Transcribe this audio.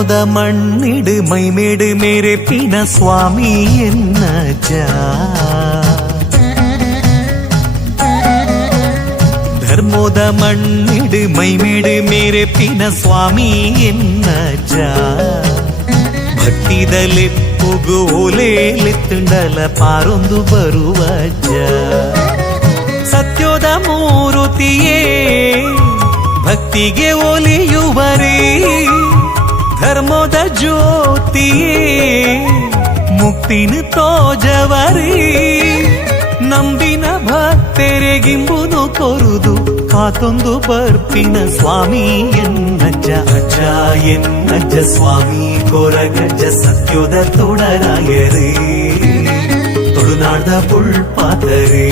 ಧರ್ಮೋದ ಮಣ್ಣಿಡು ಮೈಮೇಡು ಮೇರೆ ಪಿನ ಸ್ವಾಮಿ ಎನ್ನಜ್ಜ ಧರ್ಮೋದ ಮಣ್ಣಿಡು ಮೈಮೇಡು ಮೇರೆ ಪಿನ ಸ್ವಾಮಿ ಎನ್ನಜ್ಜ ಭಕ್ತಿದಲೆಪ್ಪುಗು ಓಲೇಲೆತ್ತುಂಡಲ ಪಾರೊಂದು ಬರುವಜ್ಜ ಸತ್ಯೋದ ಮೂರುತಿಯೇ ಭಕ್ತಿಗೆ ಒಲಿಯುವರೇ ಧರ್ಮದ ಜ್ಯೋತಿಯೇ ಮುಕ್ತಿನ ತೋಜವರೇ ನಂಬಿನ ಭಕ್ತರೆಗಿಂಬುದು ಕೊರುದು ಕಾತೊಂದು ಬರ್ಪಿನ ಸ್ವಾಮಿ ಎನ್ನಜ್ಜ ಅಜ್ಜ ಎನ್ನಜ್ಜ ಸ್ವಾಮಿ ಕೊರಗಜ್ಜ ಸತ್ಯೋದ ತೊಡರಾಯರೇ ತುಳುನಾಡ ಪುಳ್ಪಾತರೇ